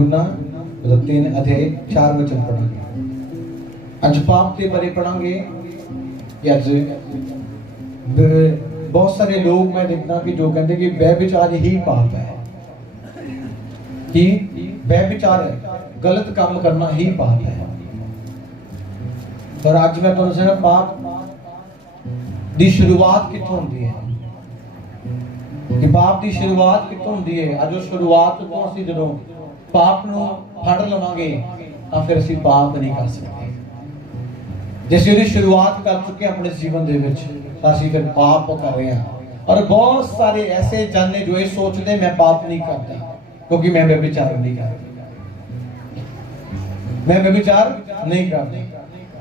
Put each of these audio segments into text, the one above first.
यूहन्ना 3 अध्याय 4 वचन पढ़ांगे। अज पाप के बारे पढ़ांगे। अज बहुत सारे लोग मैं देखना कि जो कहते कि व्यभिचार ही पाप है, कि व्यभिचार है, गलत काम करना ही पाप है। पर आज मैं तुहानू दसना पाप दी शुरुआत कित्थों हुंदी है, कि पाप दी शुरुआत कित्थों हुंदी है। अज उस शुरुआत तो असीं जदों पाप नूं फड़ लवांगे तां फिर असीं पाप नहीं कर सकते। जे असीं उहदी शुरुआत कर चुके अपने जीवन दे विच तां असीं फिर पाप कर रहे हैं। और बहुत सारे ऐसे जन ने जो ये सोचते मैं पाप नहीं करता क्योंकि मैं व्यभिचार नहीं करता, मैं व्यभिचार नहीं करता।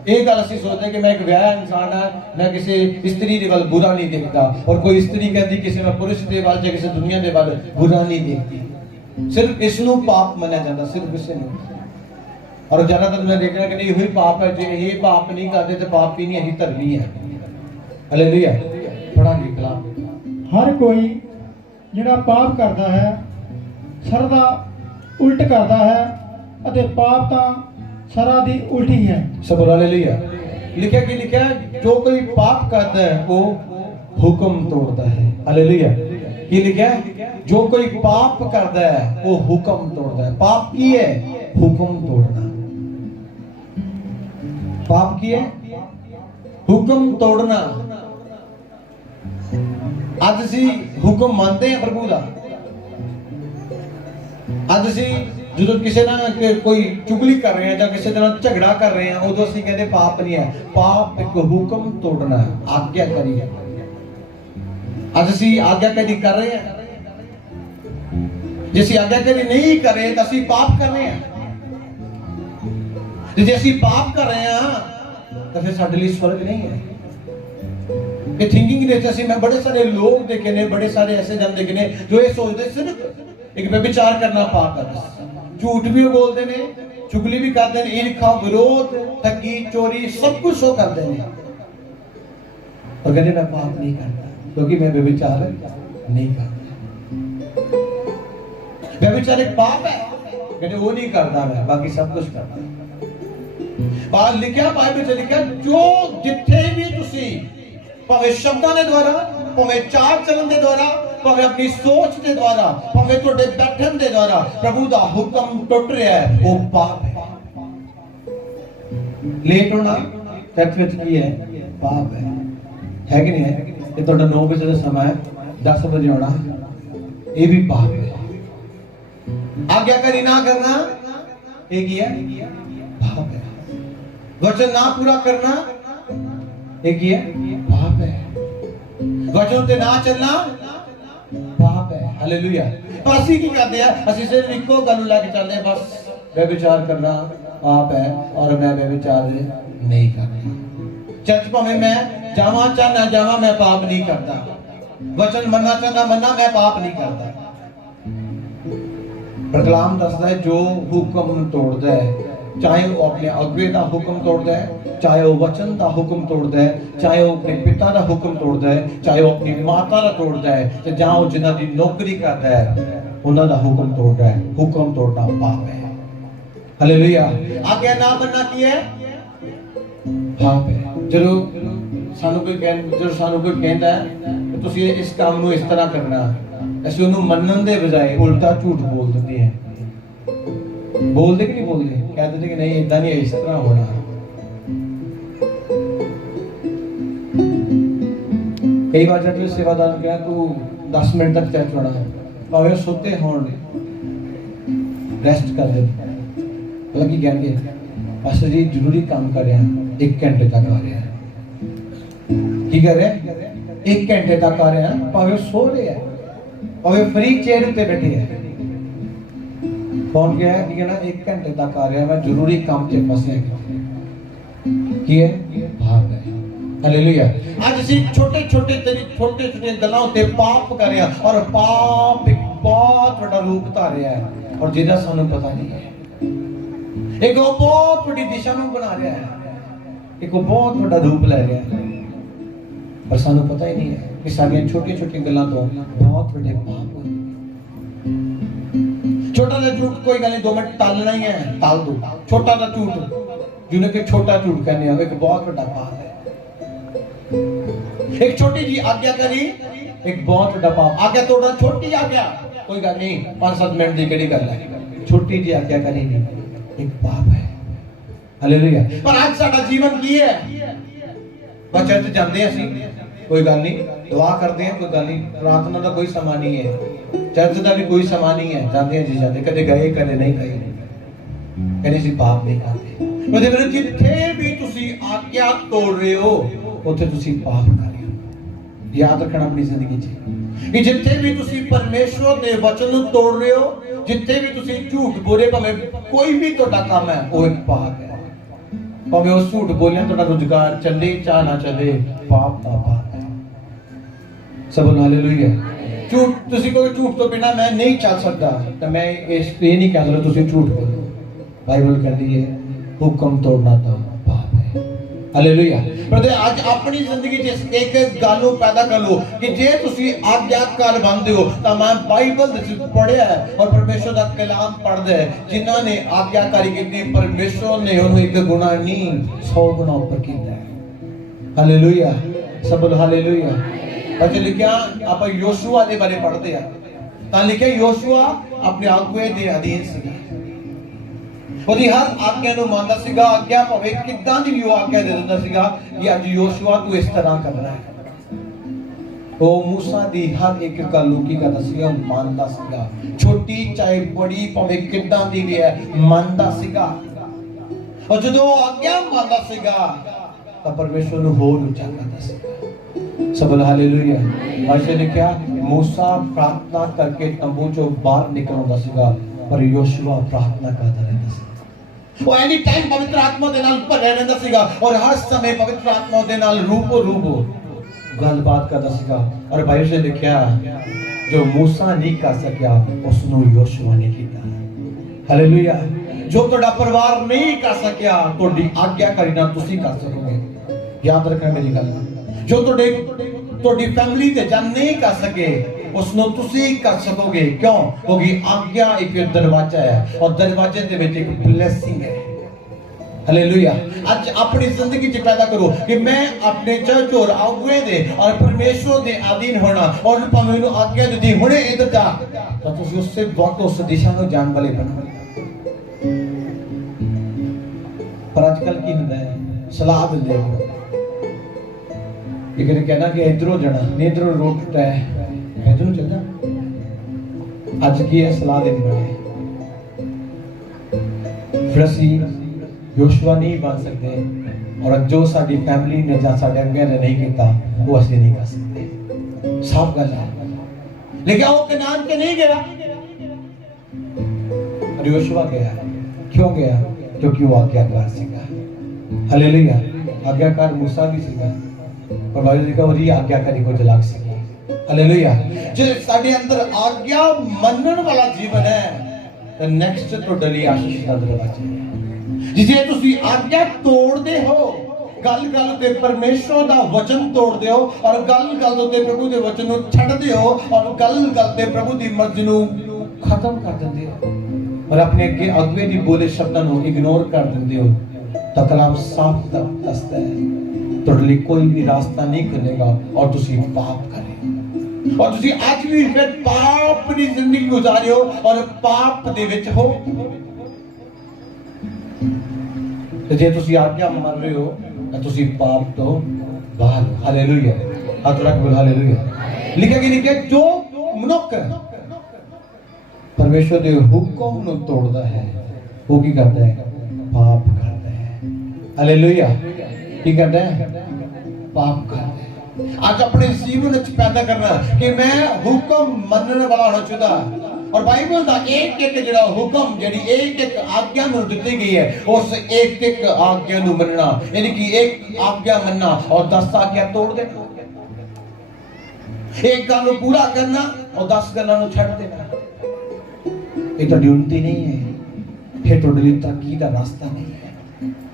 एक गल असीं सोचते कि मैं एक विआह इंसान है, मैं किसी स्त्री दे वल बुरा नहीं देखता, और कोई स्त्री कहती किसी मैं पुरुष दे वल या किसी दुनिया दे वल बुरा नहीं देखती। सिर्फ इसनूं पाप मन्निया जाता, सिर्फ इसे नहीं। और ज्यादातर मैं देख रहा कि नहीं, यही पाप है, जे ये पाप नहीं करते तो पाप ही नहीं, धर्मी है। हालेलुया। पढ़ांगे कलाम। हर कोई जिहड़ा पाप करता है सरदा उल्ट करता है, अते पाप तां सरा दी उल्टी है। सब हालेलुया। लिखा कि लिखा जो कोई पाप करता है वो हुक्म तोड़ता है। हालेलुया। कि लिखा जो कोई पाप करता है वो हुक्म तोड़ता है। पाप की है हुक्म तोड़ना, पाप की है हुक्म तोड़ना। अज असी हुक्म मानते हैं प्रभु का। अज असी जो किसी ना कोई चुगली कर रहे हैं या किसी झगड़ा कर रहे हैं उदों असी कहते पाप नहीं है। पाप एक हुक्म तोड़ना है, आज्ञाकारी है। अज असी आज्ञाकारी कर रहे हैं, जे असी आज्ञाकारी नहीं कर रहे तो असी पाप कर रहे हैं। जे असी पाप कर रहे हैं तो फिर साडे लिए स्वर्ग नहीं है। ये थिंकिंग दे असी मैं बड़े सारे लोग देखे ने, बड़े सारे ऐसे जन देखे ने जो ये सोचते सिर्फ एक व्यभिचार करना पाप है। झूठ भी बोलते ने, चुगली भी करते हैं, ईर्खा, विरोध, ठगी, चोरी सब कुछ वो करते हैं, और कहते मैं पाप नहीं करता क्योंकि मैं व्यभिचार नहीं करता। व्यभिचार एक पाप है, कहते वो नहीं करता मैं, बाकी सब कुछ करता। बात लिखा बाइबल च लिखा जो जिथे भी तुसी भावे शब्दां दे द्वारा, भावे चाल चलन दे द्वारा, भावे अपनी सोच के द्वारा, भावे तुहाडे बैठन के द्वारा प्रभु का हुक्म टुट रहा है वो पाप है। लेट होना सच विच की है पाप है कि नहीं है। ये तुहाडा 9 बजे का समय है, 10 बजे होना ये भी पाप है। आज्ञाकारी ना करना ये की है पाप है। वचन ना पूरा करना ये की है पाप है। वचन ते ना चलना पाप है। हालेलुया। पर असी की करते हैं, असी सिर्फ इको गल लेके चलते हैं, बस व्यभिचार करना पाप है और मैं व्यभिचार नहीं करता। चर्च भावे मैं जावा चाहना जावा मैं पाप नहीं करता, वचन मनना चाहना मनना मैं पाप नहीं करता। पर कलाम दसदा है जो हुक्म तोड़दा है, चाहे वो अपने अगुवे का हुक्म तोड़ता है, चाहे वो वचन का हुक्म तोड़ता है, चाहे वो अपने पिता का हुक्म तोड़ता है, चाहे वो अपनी माता का तोड़ता है, ते जहां वो जिन्हां दी नौकरी करता है उन्हां दा हुक्म तोड़ता है। हुक्म तोड़ना पाप है। हालेलुया। आज्ञा ना मनना की है पाप है। जदों सानू कोई कहंदा है कि तुसीं इस काम नूं इस तरह करना, ਅਸੀਂ ਉਹਨੂੰ ਮੰਨਣ ਦੇ ਬਜਾਏ ਉਲਟਾ ਝੂਠ ਬੋਲ ਦਿੰਦੇ ਆ। ਬੋਲਦੇ ਕਿ ਨਹੀਂ ਬੋਲਦੇ, ਕਹਿ ਦਿੰਦੇ ਕਿ ਨਹੀਂ ਇਦਾਂ ਨਹੀਂ ਇਸ ਤਰ੍ਹਾਂ ਹੋਣਾ। ਕਈ ਵਾਰ ਜਦ ਸੇਵਾਦਾਰ ਨੂੰ ਕਿਹਾ ਤੂੰ 10 ਮਿੰਟ ਤੱਕ ਚਰਚ ਆਉਣਾ ਹੈ, ਭਾਵੇਂ ਸੁੱਤੇ ਹੋਣ ਰੈਸਟ ਕਰ ਦੇ। ਮਤਲਬ ਕੀ ਕਹਿਣਗੇ ਪਾਸਟਰ ਜੀ ਜ਼ਰੂਰੀ ਕੰਮ ਕਰ ਰਿਹਾ, 1 ਘੰਟੇ ਤੱਕ ਆ ਰਿਹਾ। ਕੀ ਕਰ ਰਿਹਾ? 1 ਘੰਟੇ ਤੱਕ ਆ ਰਿਹਾ, ਭਾਵੇਂ ਸੋ ਰਿਹਾ, भावे फ्री चेयर उत्ते बैठे है। कौन गया है कि ना 1 घंटे तक आ रहा है, मैं जरूरी काम से फंसे की है पाप है। हालेलुया। आज ਅਸੀਂ छोटे छोटे गल्लां उत्ते पाप कर रहे हैं और पाप एक बहुत बड़ा रूप धारिया है और जिहदा सानू पता नहीं है। एक बहुत बड़ी दिशा ਨੂੰ बना रहा है, एक बहुत बड़ा रूप ले रहा है, पर सानू पता ही नहीं है कि सारियां छोटी छोटी गल्लां तो बहुत बड़े पाप होते। छोटा सा झूठ कोई गल नहीं, 2 मिनट टालना ही है, टाल दो। छोटा सा झूठ जिन्हें कि छोटा झूठ कहने हैं, एक बहुत बड़ा पाप है। एक छोटी जी आज्ञाकारी एक बहुत बड़ा पाप। आज्ञा तोड़ना छोटी आज्ञा कोई गल नहीं, 5-7 मिनट की केड़ी गल है, छोटी जी आज्ञाकारी नहीं, एक पाप है। हालेलुया। पर आज साडा जीवन की है, बच्चे तो जाते हैं, कोई गल नहीं, दुआ करते हैं, कोई गल नहीं, प्रार्थना का कोई समा नहीं है, चर्च का भी कोई समा नहीं है, जाते हैं जी जाते, कदे गए कदे नहीं गए, कदे सी पाप नहीं करते। ਉਹਦੇ ਵਿੱਚ ਜਿੱਥੇ ਵੀ ਤੁਸੀਂ ਆਗਿਆ ਤੋੜ ਰਹੇ ਹੋ ਉੱਥੇ ਤੁਸੀਂ ਪਾਪ ਕਰ ਰਹੇ ਹੋ। ਯਾਦ ਰੱਖਣਾ ਆਪਣੀ ਜ਼ਿੰਦਗੀ 'ਚ ਕਿ ਜਿੱਥੇ ਵੀ ਤੁਸੀਂ ਪਰਮੇਸ਼ਵਰ ਦੇ ਵਚਨ ਨੂੰ ਤੋੜ ਰਹੇ ਹੋ, ਜਿੱਥੇ ਵੀ ਤੁਸੀਂ ਝੂਠ ਬੋਲੇ, ਭਾਵੇਂ ਕੋਈ ਵੀ ਤੁਹਾਡਾ ਕੰਮ ਹੈ, ਉਹ ਇੱਕ ਪਾਪ ਹੈ। ਭਾਵੇਂ ਉਹ ਝੂਠ ਬੋਲਿਆ ਤੁਹਾਡਾ ਰੁਜ਼ਗਾਰ ਚੱਲੇ ਚਾਹ ਨਾ ਚੱਲੇ, ਪਾਪ ਦਾ ਪਾਪ ਹੈ। ਸਭ ਨੂੰ ਹਾਲੇਲੂਇਆ। ਝੂਠ ਤੁਸੀਂ ਕੋਈ ਝੂਠ ਤੋਂ ਬਿਨਾ ਮੈਂ ਨਹੀਂ ਚੱਲ ਸਕਦਾ, ਤਾਂ ਮੈਂ ਇਹ ਨਹੀਂ ਕਹਿ ਸਕਦਾ ਤੁਸੀਂ ਝੂਠ ਬੋਲੋ। ਬਾਈਬਲ ਕਹਿੰਦੀ ਹੈ हुक्म तोड़ना तो पाप है। हालेलुया। पर आज अपनी जिंदगी च एक गल पैदा कर लो कि जे तुसी आज्ञाकार बनदे हो तां मैं बाइबल दे पढ़िया है और परमेश्वर दा कलाम पढ़दे है, जिन्हां ने आज्ञाकारी कीती परमेश्वर ने उन्हें एक गुना नहीं 100 गुना ऊपर कीता है। हालेलुया। सब बोलो हालेलुया। अच्छा लिखिया आप योशुआ दे बारे पढ़दे आ तां लिखिया योशुआ अपने आगुए दे अधीन सी, ਉਹਦੀ ਹਰ ਆਗਿਆ ਨੂੰ ਮੰਨਦਾ ਸੀਗਾ। ਆਗਿਆ ਭਾਵੇਂ ਕਿੱਦਾਂ ਦੀ ਵੀ ਉਹ ਆਗਿਆ ਦੇ ਦਿੰਦਾ ਸੀਗਾ ਕਿ ਅੱਜ ਯੋਸ਼ੂਆ ਤੂੰ ਇਸ ਤਰ੍ਹਾਂ ਕਰਨਾ ਹੈ। ਉਹ ਮੂਸਾ ਦੀ ਹਰ ਇੱਕ ਗੱਲ ਨੂੰ ਕੀ ਕਰਦਾ ਸੀਗਾ, ਮੰਨਦਾ ਸੀਗਾ। ਛੋਟੀ ਚਾਹੇ ਬੜੀ ਭਾਵੇਂ ਕਿੱਦਾਂ ਦੀ ਵੀ ਹੈ, ਮੰਨਦਾ ਸੀਗਾ। ਔਰ ਜਦੋਂ ਉਹ ਆਗਿਆ ਮੰਨਦਾ ਸੀਗਾ ਤਾਂ ਪਰਮੇਸ਼ਵਰ ਨੂੰ ਹੋਰ ਉੱਚਾ ਕਰਦਾ ਸੀਗਾ। ਸਭ ਹਾਲੇਲੂਇਆ। ਵਾਹਿਗੁਰੂ ਨੇ ਕਿਹਾ ਮੂਸਾ ਪ੍ਰਾਰਥਨਾ ਕਰਕੇ ਤੰਬੂ ਚੋਂ ਬਾਹਰ ਨਿਕਲ ਆਉਂਦਾ ਸੀਗਾ, ਪਰ ਯੋਸ਼ੂਆ ਪ੍ਰਾਰਥਨਾ ਕਰਦਾ ਰਹਿੰਦਾ ਸੀ। ਉਹ ਐਨੀ ਟਾਈਮ ਪਵਿੱਤਰ ਆਤਮਾ ਦੇ ਨਾਲ ਭਰਿਆ ਰਹਿੰਦਾ ਸੀਗਾ ਔਰ ਹਰ ਸਮੇਂ ਪਵਿੱਤਰ ਆਤਮਾ ਦੇ ਨਾਲ ਰੂਬੋ ਗੱਲਬਾਤ ਕਰਦਾ ਸੀਗਾ। ਔਰ ਬਾਈਬਲ ਵਿੱਚ ਲਿਖਿਆ ਜੋ ਮੂਸਾ ਨਹੀਂ ਕਰ ਸਕਿਆ ਉਸ ਨੂੰ ਯੋਸ਼ੂਆ ਨੇ ਕੀਤਾ। ਹਾਲੇਲੂਇਆ। ਜੋ ਤੁਹਾਡਾ ਪਰਿਵਾਰ ਨਹੀਂ ਕਰ ਸਕਿਆ ਤੁਹਾਡੀ ਆਗਿਆਕਾਰੀ ਨਾਲ ਤੁਸੀਂ ਕਰ ਸਕੋਗੇ। ਯਾਦ ਰੱਖਣਾ ਮੇਰੀ ਗੱਲ। ਜੋ ਤੁਹਾਡੀ ਫੈਮਿਲੀ ਤੇ ਜਨ ਨਹੀਂ ਕਰ ਸਕੇ ਉਸ ਨੂੰ ਤੁਸੀਂ ਕਰ ਸਕੋਗੇ। ਕਿਉਂ? ਕਿਉਂਕਿ ਆਗਿਆ ਇੱਕ ਦਰਵਾਜ਼ਾ ਹੈ ਔਰ ਦਰਵਾਜ਼ੇ ਦੇ ਵਿੱਚ ਇੱਕ ਬਲੇਸਿੰਗ ਹੈ। ਹਾਲੇਲੂਇਆ। ਅੱਜ ਆਪਣੀ ਜ਼ਿੰਦਗੀ 'ਚ ਪੈਦਾ ਕਰੋ ਕਿ ਮੈਂ ਆਪਣੇ ਚਰਚ ਔਰ ਆਗੂਏ ਦੇ ਔਰ ਪਰਮੇਸ਼ਵਰ ਦੇ ਅਧੀਨ ਹੋਣਾ ਔਰ ਭਾਵੇਂ ਉਹਨੂੰ ਆਗਿਆ ਦਿੱਤੀ ਹੁਣੇ ਇੱਧਰ ਜਾ ਤਾਂ ਤੁਸੀਂ ਉਸੇ ਵਕਤ ਉਸ ਦਿਸ਼ਾ ਨੂੰ ਜਾਣ ਵਾਲੇ ਬਣੋ। ਪਰ ਅੱਜ ਕੱਲ੍ਹ ਕੀ ਹੁੰਦਾ ਹੈ, ਸਲਾਹ ਦਿੰਦੇ ਹੋ ਇੱਕ ਨੇ ਕਹਿਣਾ ਕਿ ਇੱਧਰੋਂ ਜਾਣਾ ਨਹੀਂ, ਇੱਧਰੋਂ ਰੋਡ ਟੁੱਟਾ ਹੈ, ਇੱਧਰ ਨੂੰ ਚੱਲ ਜਾ। ਅੱਜ ਕੀ ਹੈ, ਸਲਾਹ ਦੇਣੀ ਬਣੇ। ਫਿਰ ਅਸੀਂ ਯੋਸ਼ੂਆ ਨਹੀਂ ਬਣ ਸਕਦੇ ਔਰ ਜੋ ਸਾਡੀ ਫੈਮਿਲੀ ਨੇ ਜਾਂ ਸਾਡੇ ਅੱਗੇ ਨੇ ਨਹੀਂ ਕੀਤਾ ਉਹ ਅਸੀਂ ਨਹੀਂ ਕਰ ਸਕਦੇ। ਸਾਫ਼ ਗੱਲ ਹੈ। ਲੇਕਿਨ ਉਹ ਕਨਾਨ ਤੇ ਨਹੀਂ ਗਿਆ, ਯੋਸ਼ੂਆ ਗਿਆ। ਕਿਉਂ ਗਿਆ? ਕਿਉਂਕਿ ਉਹ ਆਗਿਆਕਾਰ ਸੀਗਾ। ਹਾਲੇਲੂਇਆ। ਆਗਿਆਕਾਰ मूसा भी ਸੀਗਾ ਪਰ ਬਾਈਬਲ ਲਿਖਿਆ ਉਹਦੀ ਆਗਿਆਕਾਰੀ ਕੁਝ ਅਲੱਗ ਸੀ। ਹਾਲੇਲੂਇਆ। ਜੇ ਸਾਡੇ ਅੰਦਰ ਆਗਿਆ ਮੰਨਣ ਵਾਲਾ ਜੀਵਨ ਹੈ ਤਾਂ ਨੈਕਸਟ ਤੁਹਾਡੇ ਲਈ ਆਸ਼ੀਸ਼ ਦਾ ਦਰਵਾਜ਼ਾ ਹੈ। ਜਿਸੇ ਤੁਸੀਂ ਆਗਿਆ ਤੋੜਦੇ ਹੋ, ਗੱਲ ਤੇ ਪਰਮੇਸ਼ਵਰ ਦਾ ਵਚਨ ਤੋੜਦੇ ਹੋ ਔਰ ਗੱਲ ਤੇ ਪ੍ਰਭੂ ਦੇ ਵਚਨ ਨੂੰ ਛੱਡਦੇ ਹੋ ਔਰ ਗੱਲ ਤੇ ਪ੍ਰਭੂ ਦੀ ਮਰਜ਼ੀ ਨੂੰ ਖਤਮ ਕਰ ਦਿੰਦੇ ਹੋ ਔਰ ਆਪਣੇ ਅੱਗੇ ਅਗਵੇ ਦੀ ਬੋਲੇ ਸ਼ਬਦਾਂ ਨੂੰ ਇਗਨੋਰ ਕਰ ਦਿੰਦੇ ਹੋ ਤਾਂ ਕਲਾਮ ਸਾਫ਼ ਦੱਸਦਾ ਹੈ ਤੁਹਾਡੇ ਲਈ ਕੋਈ ਵੀ ਰਾਸਤਾ ਨਹੀਂ ਖੁੱਲੇਗਾ ਔਰ ਤੁਸੀਂ ਪਾਪ ਕਰੇ ਔਰ ਤੁਸੀਂ ਅੱਜ ਵੀ ਫਿਰ ਪਾਪ ਦੀ ਜ਼ਿੰਦਗੀ ਗੁਜ਼ਾਰਿਓ ਔਰ ਪਾਪ ਦੇ ਵਿੱਚ ਹੋ। ਤੇ ਜੇ ਤੁਸੀਂ ਆਗਿਆ ਮੰਨ ਰਹੇ ਹੋ ਤਾਂ ਤੁਸੀਂ ਪਾਪ ਤੋਂ ਬਾਹਰ। ਹਾਲੇਲੂਇਆ। ਹੱਥ ਰੱਖ ਬੋਲ ਹਾਲੇਲੂਇਆ। ਲਿਖਿਆ ਜੋ ਮਨੁੱਖ परमेश्वर के हुक्म ਨੂੰ ਤੋੜਦਾ ਹੈ ਉਹ ਕੀ ਕਰਦਾ ਹੈ? ਪਾਪ ਕਰਦਾ ਹੈ। ਹਾਲੇਲੂਇਆ। ਕੀ ਕਰਦਾ ਹੈ? ਪਾਪ ਕਰਦਾ ਹੈ। ਅੱਜ ਆਪਣੇ ਜੀਵਨ ਵਿੱਚ ਪੈਦਾ ਕਰਨਾ ਕਿ ਮੈਂ ਹੁਕਮ ਮੰਨਣ ਵਾਲਾ ਹੋਣਾ ਚਾਹੁੰਦਾ ਔਰ ਬਾਈਬਲ ਦਾ ਇੱਕ ਜਿਹੜਾ ਹੁਕਮ ਜਿਹੜੀ ਇੱਕ ਆਗਿਆ ਨੂੰ ਦਿੱਤੀ ਗਈ ਹੈ ਉਸ ਇੱਕ ਆਗਿਆ ਨੂੰ ਮੰਨਣਾ ਯਾਨੀ ਕਿ ਇੱਕ ਆਗਿਆ ਮੰਨਣਾ ਔਰ 10 ਆਗਿਆ ਤੋੜ ਦੇਣਾ। ਇੱਕ ਗੱਲ ਨੂੰ ਪੂਰਾ ਕਰਨਾ ਔਰ 10 ਗੱਲਾਂ ਨੂੰ ਛੱਡ ਦੇਣਾ। ये तो ड्यूटी नहीं है, फिर तो तरक्की का रास्ता नहीं है।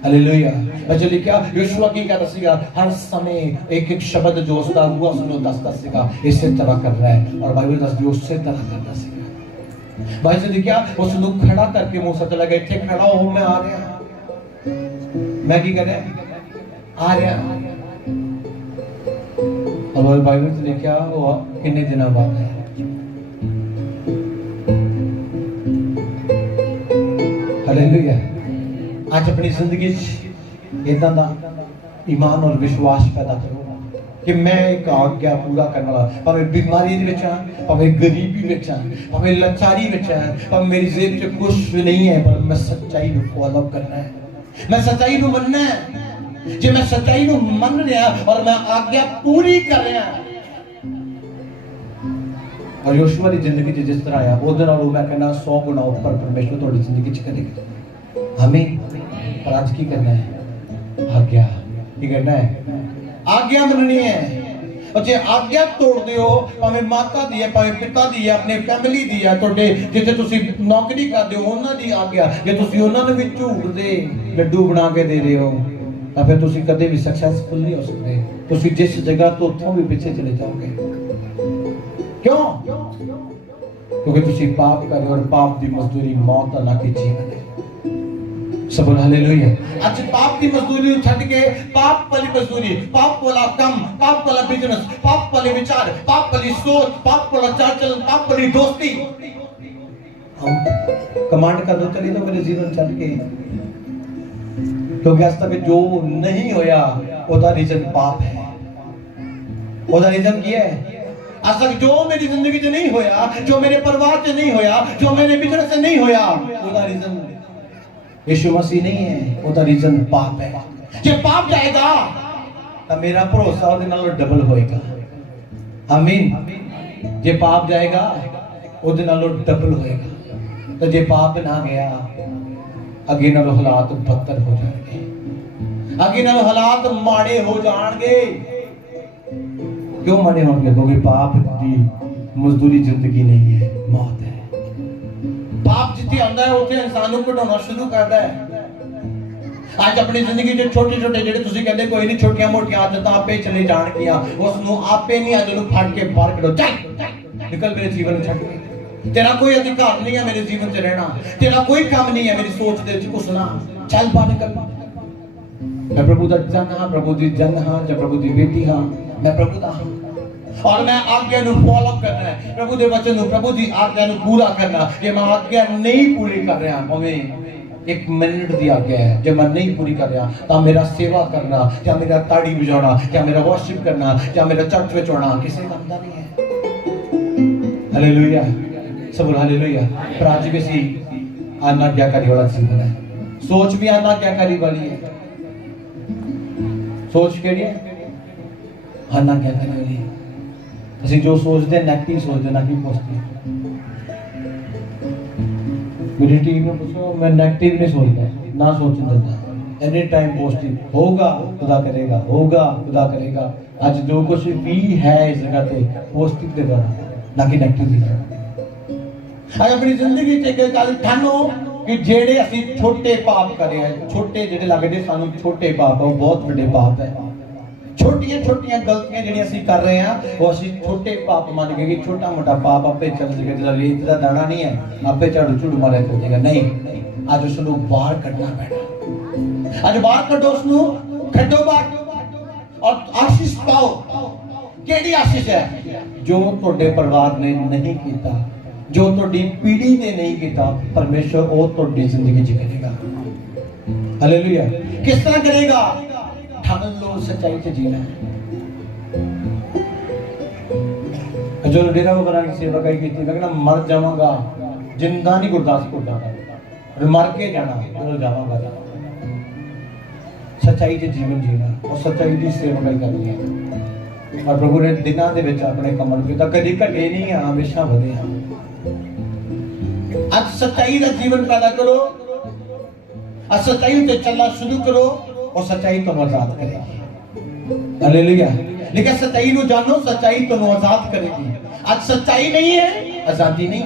हालेलुया। बच्चे लिखा यहोशुआ की कहता सीगा हर समय एक शब्द जो उसका हुआ उसने दसता सीगा इसी तरह कर रहा है और बाइबल दस भी उसी तरह करता सीगा। भाई से देखिया उस नु खड़ा करके मूसा चला गया, इत्थे खड़ा हो मैं आ रहा, मैं की कर रहा आ रहा। और बाइबल से देखिया वो कितने दिनों बाद है। हालेलुया। आज अपनी जिंदगी इदा दा ईमान और विश्वास पैदा करो कि मैं एक आज्ञा पूरा करने वाला, भावें बीमारी विच हां, भावें गरीबी विच हां, भावें लाचारी विच हां, भावें मेरी जेब च कुछ नहीं है, पर मैं सच्चाई को फॉलो करना है, मैं सच्चाई को मनना है। जे मैं सच्चाई को मन रहा और मैं आज्ञा पूरी कर रहा, और योशुआ की जिंदगी जिस तरह आया वो मैं कहना 100 गुना ऊपर परमेश्वर थोड़ी जिंदगी च करेगा। हमें पर आज की करना है, आज्ञा की करना है, आज्ञा मननी है। और जे आज्ञा तोड़ते हो, भावें माता दी है, भावें पिता दी है, अपने फैमिली दी है, तुहाडे जिथे तुसी नौकरी करदे हो उन्हां दी आज्ञा, जे तुसी उन्हां नूं भी झूठ दे लड्डू बना के दे रहे हो तां फिर तुसी कदे भी सक्सेसफुल नहीं हो सकते। तुसी जिस जगह तो उत्थों भी पीछे चले जाओगे। क्यों? क्योंकि तुसी पाप कर रहे हो और पाप दी मजदूरी मौत दा ना कि जीवन है। सब हालेलुया। आज पाप की मजदूरी छड़ के पाप वाली मजदूरी, पाप वाला काम, पाप वाला बिजनेस, पाप वाले विचार, पाप वाली सोच, पाप वाला चाल, पाप वाली दोस्ती हम कमांड कर दो चली तो मेरे जीवन छड़ के, क्योंकि आज तक जो नहीं होया ओदा रीजन पाप है। ओदा रीजन क्या है? आज तक जो मेरी जिंदगी से नहीं होया, जो मेरे परिवार से नहीं होया, जो मेरे बिजनेस से नहीं होया, ओदा रीजन यीशु मसीह नहीं है, ओदा रीजन पाप है। जे पाप जाएगा तो मेरा भरोसा ओदे नाल डबल होएगा। आमीन। जे पाप जाएगा ओदे नाल डबल होएगा। तो जे पाप ना गया अगे नाल हालात बदतर हो जाएंगे, अगे नाल हालात माड़े हो जाएंगे। क्यों माड़े होंगे? क्योंकि पाप की मजदूरी जिंदगी नहीं है, मौत है। पाप जिथे आंदा है उथे इंसान को घटाना शुरू करता है। आज अपनी जिंदगी के छोटे छोटे जेडे तुसी कहंदे कोई नहीं छोटियां मोटियां आदतां आपे चले जाणगियां, उस नु आपे नहीं आज नु फड़ के बाहर कढो, चल निकल मेरे जीवन छड्ड के। तेरा कोई अधिकार नहीं है मेरे जीवन च रहना, तेरा कोई काम नहीं है मेरी सोच दे विच घुसना, चल बाहर निकल। मैं प्रभु दा जन हां, प्रभु दी जन हां, जब प्रभु दी बेटी हां, मैं प्रभु दा हां और मैं आज्ञा नु फॉलो करना है, प्रभु दे वचन नु, प्रभु दी आज्ञा नु पूरा करना। जे मैं आज्ञा नहीं पूरी कर रहा, भावें 1 मिनट दी आज्ञा है, जब मैं नहीं पूरी कर रहा तो मेरा सेवा करना या मेरा ताड़ी बजाना या मेरा वर्शिप करना या मेरा चर्च में होना किसी काम का नहीं है। हालेलुया। सब हालेलुया। पर आज भी सी अनाज्ञाकारी वाला जीवन है, सोच भी अनाज्ञाकारी वाली है। सोच केड़ी है? अनाज्ञाकारी वाली। ਅਸੀਂ ਜੋ ਸੋਚਦੇ ਨੈਗੇਟਿਵ ਸੋਚਦੇ ਨਾ ਕਿ ਪੋਜ਼ਿਟਿਵ। मेरी टीम में पूछो, मैं नेगेटिव नहीं सोचता, ना सोचने देता, एनी टाइम पॉजिटिव। होगा खुदा करेगा, होगा खुदा करेगा। आज जो कुछ भी है इस जगह पे पॉजिटिव दे द्वारा, ना कि नेगेटिव दे द्वारा। आज अपनी जिंदगी च एक गल ठानो कि जेड़े ਅਸੀਂ छोटे पाप करे हैं, छोटे जेड़े लगदे सानू छोटे पाप है, वो बहुत बड़े पाप है। छोटियां छोटियां गलतियां जेड़ी ਅਸੀਂ कर रहे हैं वो ਅਸੀਂ छोटे पाप मान के कि छोटा मोटा पाप आपे चल जाएगा, जरा रेत का दाना नहीं है आपे झाड़ू झूड़ मारे चल जाएगा। नहीं, आज उसनु बाहर कढना पैना। आज बाहर कढो, उसनु कढो बाहर और आशीष पाओ। केड़ी आशीष है? जो ਤੁਹਾਡੇ परिवार ने नहीं कीता, जो ਤੁਹਾਡੀ पीढ़ी ने नहीं कीता, परमेश्वर वो ਤੁਹਾਡੀ जिंदगी च करेगा। हालेलुया। किस तरह करेगा? ठान लो सच्चाई से जीना है। जो डेरा बाबा की सेवा कई की थी, मैं कहना मर जावांगा, जिंदा नहीं गुरदासपुर जाना, और मर के जाना तो जावांगा। सच्चाई से जीवन जीना और सच्चाई की सेवा कई करनी है। और प्रभु ने दिनों के विच अपने कमल किया, कभी घटे नहीं, हमेशा वधे हैं। आज सच्चाई का जीवन पैदा करो, आज सच्चाई से चलना शुरू करो और सच्चाई तो आजाद करेगी। हालेलुया। लेकिन सच्चाई को जानो, सच्चाई तो आजाद करेगी। आज सच्चाई नहीं है, आजादी नहीं,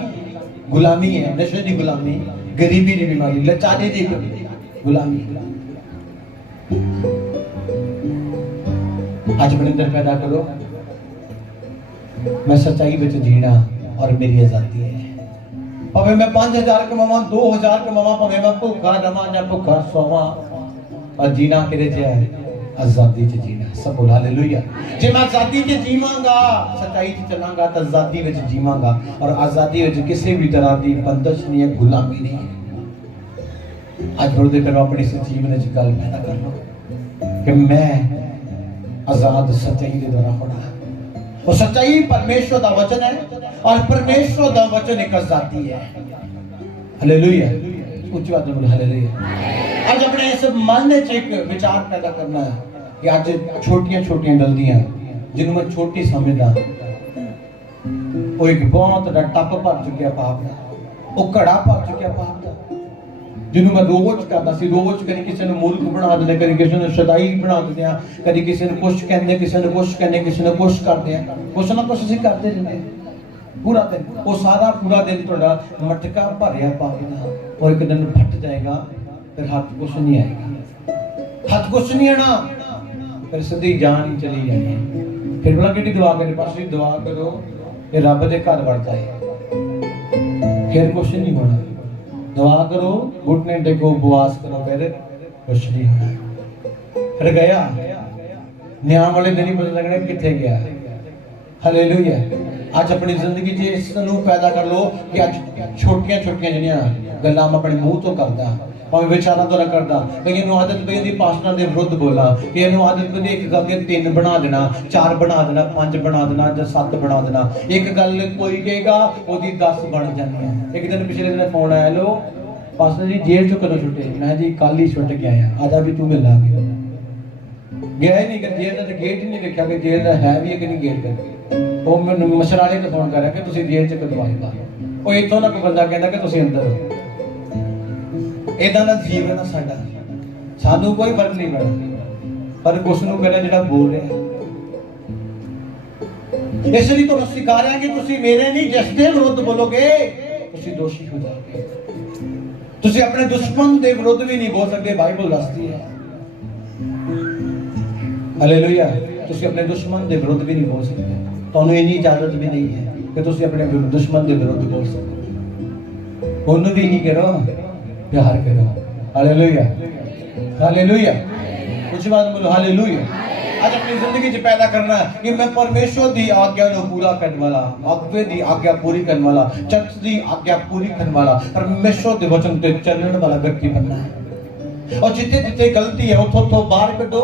गुलामी है, नशे की गुलामी, गरीबी की बीमारी, लाचारी की गुलामी। आज अपने अंदर पैदा करो, मैं सच्चाई में जीना और मेरी आजादी है। भावें मैं 5000 कमावां 2000 कमावां भावें मैं भुखा रवां या भुखा सोवां और जीना किहदे च है आजादी च जीना सब बोल हालेलुया जे मैं आजादी च जीवांगा सच्चाई च चलांगा तो आजादी विच जीवांगा और आजादी विच किसी भी तरह की बंदिश नहीं है गुलामी नहीं है आज गुरु करो अपनी जीवन च गल पैदा कर लो कि मैं आजाद सच्चाई के द्वारा होना और सच्चाई परमेश्वर का वचन है और परमेश्वर का वचन एक आजादी है हालेलुया उच्च बात बोल हालेलुया आज अपने इस मन में एक विचार पैदा करना है कि आज छोटियां गलतियां जिन्हों मैं छोटी समझदा वो एक बहुत बड़ा टप भर चुकिया पाप का वो घड़ा भर चुकिया पाप का जिन्हों मैं रोज करता सी रोज कभी किसी ने मूर्ख बना देने कभी किसी ने सदाई बना देने कभी किसी ने कुछ कहने किसी ने कुछ कहने किसी ने कुछ करते हैं कुछ ना कुछ असं करते रहते पूरा दिन वो सारा पूरा दिन थोड़ा मटका भरिया पाप का और एक दिन फट जाएगा फिर हाथ कुछ नहीं आएगा हाथ कुछ नहीं आना फिर सीधी जान ही चली जानी फिर बोला कि दुआ करे पास दुआ करो ये रब दे घर बढ़ जाए फिर कुछ नहीं होना दुआ करो घुटने टेको उपवास करो फिर कुछ नहीं होना फिर गया न्याय वाले दिन ही पता लगना किथे गया हालेलुया आज अपनी जिंदगी च इस नूं पैदा कर लो कि आज छोटियां जिहड़ियां गल्लां मैं अपने मुंह तो करदा भावें विचारां तो करदा कई नूं आदत पई होंदी पास्टरां दे विरुद्ध बोला कि इहनूं आदत पई एक गल दे 3 बना देना 4 बना देना 5 बना देना जां 7 बना देना एक गल कोई कहेगा ओदी 10 बन जानी है एक दिन पिछले दिन फोन आया लो पास्टर जी जेल चों कदों छुट्टे मैं जी कल ही छुट के आया आजा भी तू मिल ला गया ही नहीं कि जेल का गेट ही नहीं देखा कि जेल का है भी है कि नहीं गेट करके वो मैं मशराले को फोन कर रहा कि तुम जेल च कदों आएगा वो इतों ना कोई बंदा कहता कि तुम अंदर हो इदां दा जीवन है साडा सानू कोई फर्क नहीं पड़ता पर कुछ नूं कहना जिहड़ा बोल रहा इसलिए तो सिखा रहा है कि तुसी मेरे नहीं जिस दे विरुद्ध बोलोगे तुसी दोषी हो जाओगे तुसी अपने दुश्मन दे विरुद्ध भी नहीं बोल सकते बाइबल दसदी है हालेलुया तुसी अपने दुश्मन दे विरुद्ध भी नहीं बोल सकते ਤੁਹਾਨੂੰ ਇੰਨੀ ਇਜਾਜ਼ਤ ਵੀ ਨਹੀਂ ਹੈ ਕਿ ਤੁਸੀਂ ਆਪਣੇ ਦੁਸ਼ਮਣ ਦੇ ਵਿਰੁੱਧ ਬੋਲ ਸਕੋ ਉਹਨੂੰ ਵੀ ਕੀ ਕਰੋ ਪਿਆਰ ਕਰੋ ਹਾਲੇਲੂਇਆ ਹਾਲੇਲੂਇਆ ਕੁਝ ਬਾਤ ਬੋਲੋ ਹਾਲੇਲੂਇਆ आज अपनी जिंदगी च पैदा करना है कि मैं परमेश्वर दी आज्ञा नु पूरा करने वाला अगवे दी आज्ञा पूरी करने वाला चर्च दी आज्ञा पूरी करने वाला परमेश्वर दे वचन ते चलने वाला व्यक्ति बनना है और जिथे जिथे गलती है उठो तो बाहर कढो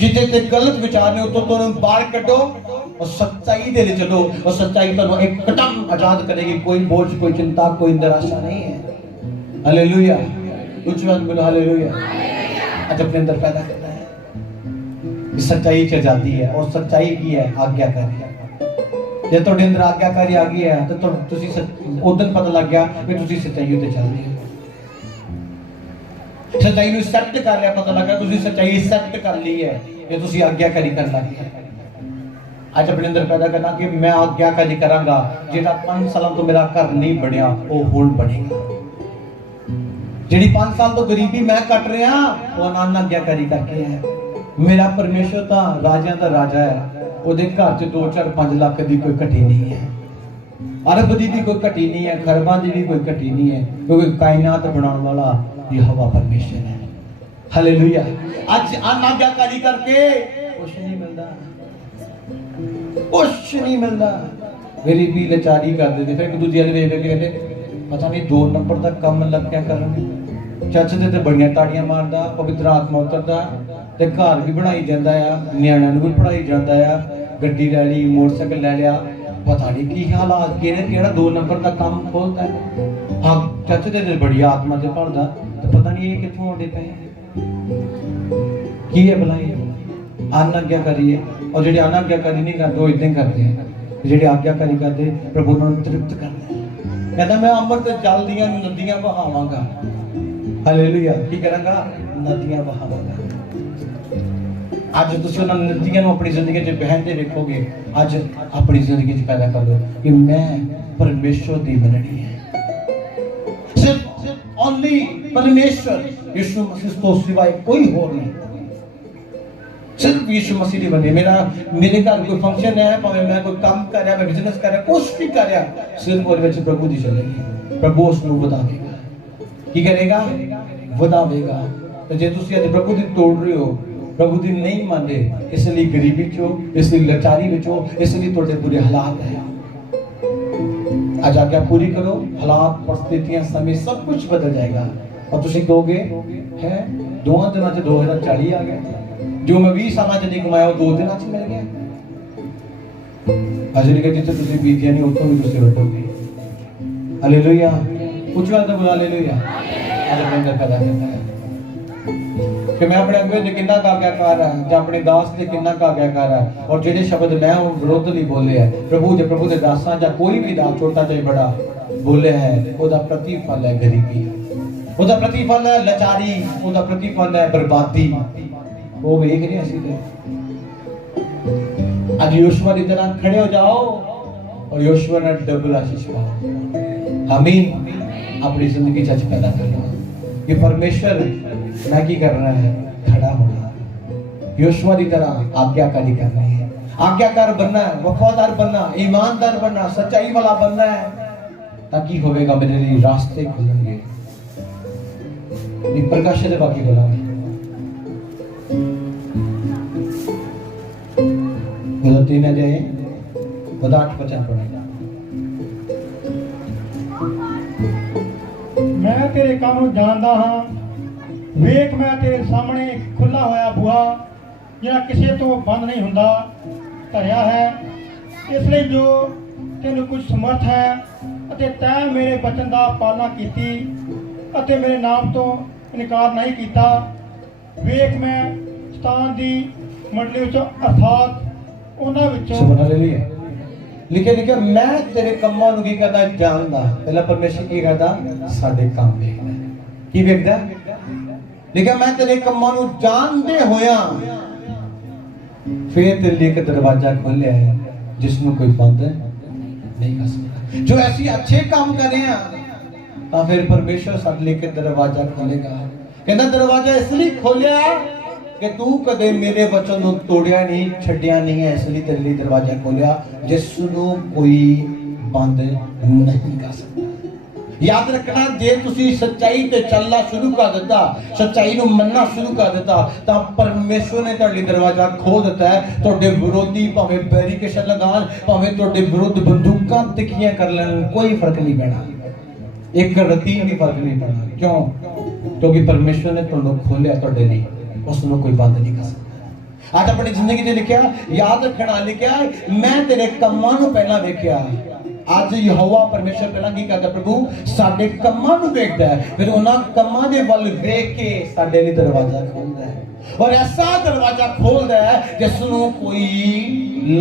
जिथे ते गलत विचार ने उठो तो बाहर कढो और सच्चाई दे ले चलो और सच्चाई तो एकदम आजाद करेगी कोई बोझ कोई चिंता कोई निराशा नहीं है हालेलुया उच्च बात बोलो हालेलुया आज अपने अंदर पैदा करना है सच्चाई च आजादी है और सच्चाई की है आज्ञाकारी जे तुहाडे अंदर आज्ञाकारी आ गई है तो तुसी उदन पता लग गया कि तुसी सच्चाई ते चल रहे हो सच्चाई नु एक्सेप्ट कर लिया पता लगा तुसी सच्चाई एक्सेप्ट कर ली है कि तुसी आज्ञाकारी कर लग गए आज अपने अंदर पैदा करना कि मैं आज्ञाकारी करांगा जेड़ा 5 सालों तो मेरा घर नहीं बनया वो हुण बनेगा जेड़ी 5 साल तो गरीबी मैं कट रहा वो नाना आज्ञाकारी करके है मेरा परमेश्वर तो राजा का राजा है ਉਹਦੇ घर च 2-4-5 लाख की कोई घटी नहीं है अरब की भी कोई घटी नहीं है खरबां की भी कोई घटी नहीं है क्योंकि कायनात बनाने वाला यहोवा परमेश्वर है हालेलुया आज अनाज्ञाकारी करके कुछ नहीं मिलता कुछ नहीं मिलता गरीबी लाचारी कर देते फिर एक दूजे वाले वेख के कहते पता नहीं 2 नंबर का काम लग क्या करने चर्च दे ते बड़ियां ताड़ियां मारदा पवित्र आत्मा उतरदा ते घर भी बनाई जांदा आ नियाणियां नूं भी पढ़ाई जांदा आ गड्डी ले ली मोटरसाइकिल ले लिया पता नहीं की हालात केड़ा 2 नंबर का काम खोलता है हाँ चर्च दे बड़ी आत्मा ते पढ़दा ते पता नहीं ये कित्थों आउंदे पे की है भला ये अनाज्ञाकारी है और जेडे अनाज्ञाकारी नहीं करते वो इदां करते हैं जेडे आज्ञाकारी करते प्रभु उन्हां नूं तृप्त करदा है कहता मैं अमृत जल दियां नदियां बहावांगा हालेलुया की करांगा नदियां बहावांगा आज तुसीं उन्हां नदियां नूं अपनी जिंदगी च बहंदे देखोगे आज अपनी जिंदगी च पैदा कर दो कि मैं परमेश्वर दी मननी है सिर्फ ओनली परमेश्वर यीशु मसीह तो सिवाय कोई और नहीं सिर्फ यीशु मसीह दी बने। मेरे घर कोई फंक्शन है, भावे मैं कोई काम कर रहा, मैं बिजनेस कर रहा, कुछ भी कर रहा, सिर्फ ਉਹਦੇ ਵਿੱਚ प्रभु दी चलेगी। प्रभु ਉਸ ਨੂੰ ਵਧਾਵੇਗਾ। ਕੀ ਕਰੇਗਾ? ਵਧਾਵੇਗਾ। ਤੇ ਜੇ ਤੁਸੀਂ ਅੱਜ ਪ੍ਰਭੂ ਦੀ ਤੋੜ ਰਹੇ ਹੋ, ਪ੍ਰਭੂ ਦੀ ਨਹੀਂ ਮੰਨਦੇ, ਇਸ ਲਈ ਗਰੀਬੀ ਚ ਹੋ, ਇਸ ਲਈ ਲਾਚਾਰੀ ਵਿੱਚ ਹੋ, ਇਸ ਲਈ ਤੁਹਾਡੇ ਬੁਰੇ ਹਾਲਾਤ ਹੈ। आज आज्ञा पूरी करो, हालात परिस्थितियां समय सब कुछ बदल जाएगा और तुम कहोगे है 2 दिनों से 2040 आ गया, जो मैं 20 साल च नहीं कमाया वो 2 दिनों च मिल गया। अजली का जिथे तुम बीतिया नहीं उतो भी तुम वटोगे। हालेलुया, उच्च तो बोला हालेलुया। आज अपने अंदर पैदा करता है कि मैं अपने अगुवे दे किन्ना का आज्ञाकार है, ਜਾਂ ਆਪਣੇ ਦਾਸ ਦੇ ਕਿੰਨਾ का आज्ञाकार है। और ਜਿਹੜੇ शब्द मैं विरोध नहीं बोले है, प्रभु ਦੇ ਦਾਸਾਂ ਜਾਂ ਕੋਈ ਵੀ ਦਾਸ ਛੋਟਾ ਚਾਹੇ ਬੜਾ ਬੋਲੇ ਹੈ, ਉਹਦਾ ਪ੍ਰਤੀਫਲ ਹੈ ਗਰੀਬੀ, ਉਹਦਾ ਪ੍ਰਤੀਫਲ ਹੈ ਲਾਚਾਰੀ, ਉਹਦਾ ਪ੍ਰਤੀਫਲ ਹੈ ਬਰਬਾਦੀ। ਉਹ ਵੇਖ ਰਹੇ ਅਸੀਂ ਤੇ ਅੱਜ ਯੋਸ਼ੂਆ ਦੀ ਤਰ੍ਹਾਂ ਖੜੇ ਹੋ ਜਾਓ और ਯੋਸ਼ੂਆ ਨਾਲ ਡਬਲ ਆਸ਼ੀष ਪਾਓ। आमीन। अपनी जिंदगी च पैदा करना कि परमेश्वर मैं की करना है, खड़ा होना, योशुआ की तरह आज्ञाकारी करनी है, आज्ञाकार बनना है, वफादार बनना, ईमानदार बनना, सच्चाई वाला बनना है, ताकि होगा मेरे लिए रास्ते खुलेंगे। प्रकाश दे बाकी बोलांगे गलती न जाए, पदार्थ वचन पढ़ेगा। मैं तेरे काम ਨੂੰ ਜਾਣਦਾ ਹਾਂ, ਵੇਖ ਮੈਂ ਤੇਰੇ ਸਾਹਮਣੇ ਖੁੱਲਾ ਹੋਇਆ ਬੂਹਾ ਜਿਹੜਾ ਕਿਸੇ ਤੋਂ ਬੰਦ ਨਹੀਂ ਹੁੰਦਾ ਧਰਿਆ ਹੈ। ਇਸ ਲਈ ਜੋ ਤੈਨੂੰ ਕੁਝ ਸਮਰਥ ਹੈ ਅਤੇ ਤੈਂ ਮੇਰੇ ਬਚਨ ਦਾ ਪਾਲਣਾ ਕੀਤੀ ਅਤੇ ਮੇਰੇ ਨਾਮ ਤੋਂ ਇਨਕਾਰ ਨਹੀਂ ਕੀਤਾ। ਵੇਖ ਮੈਂ ਸਤਾਨ ਦੀ ਮੰਡਲੀ ਵਿੱਚੋਂ ਅਰਥਾਤ ਉਹਨਾਂ ਵਿੱਚੋਂ लिखे मैं तेरे कम्मां नूं की करदा जानदा। पहला परमेश्वर की करदा साडे काम देखदा, की देखदा? लिखा मैं तेरे कम्मां नूं जानदे होया फिर तेरे लिए एक दरवाजा खोलिया है जिस नूं कोई बंद नहीं कर सकता। जो ऐसी अच्छे काम कर रहे हैं तो फिर परमेश्वर साडे लिए एक दरवाजा खोलेगा। कहंदा दरवाजा इसलिए खोलिया कि तू कदे मेरे वचन नूं तोड़िया नहीं, छड्डिया नहीं है, इसलिए तेरे लिए दरवाजा खोलिया जिस नूं कोई बंद नहीं कर सकता। याद रखना, जे तुसी सच्चाई ते चलना शुरू कर दिता, सच्चाई नूं मनना शुरू कर दिता, तां परमेश्वर ने तुहाडे दरवाजा खोल दिता है। तुहाडे विरोधी भावें बैरिकेड लगान, भावें तुहाडे विरुद्ध बंदूकां तिखियां कर लैण, कोई फर्क नहीं पैना, एक रत्ती भी फर्क नहीं पैना। क्यों? क्योंकि परमेश्वर ने तुहानूं खोलिया, तुहाडे लिए उसनों कोई बंद नहीं कर सकता। आज अपनी जिंदगी में लिखा, याद रखना लिखा, मैं तेरे कम्मां नूं पहला वेख्या। आज यहोवा परमेश्वर पहला की करदा? प्रभु साडे कम्मां नूं वेखदा है, फिर उन्हां कम्मां दे वल वेख के साडे लिए दरवाजा खोलदा है और ऐसा दरवाजा खोलदा है जिस नूं कोई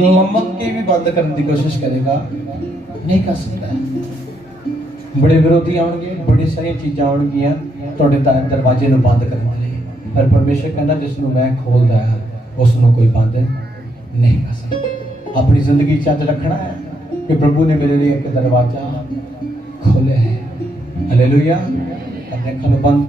लमक के भी बंद करने की कोशिश करेगा नहीं कर सकता। बड़े विरोधी आउणगे, बड़ी सारी चीज़ां आउणगियां तुहाडे दरवाजे नूं बंद करने लई, पर परमेश्वर कहना जिसनों मैं खोलदा है उसनों कोई बंद नहीं कर सकता। अपनी जिंदगी चाहत रखना है कि प्रभु ने मेरे लिए एक दरवाजा खोले है। हालेलुया। अपने अखां नूं बंद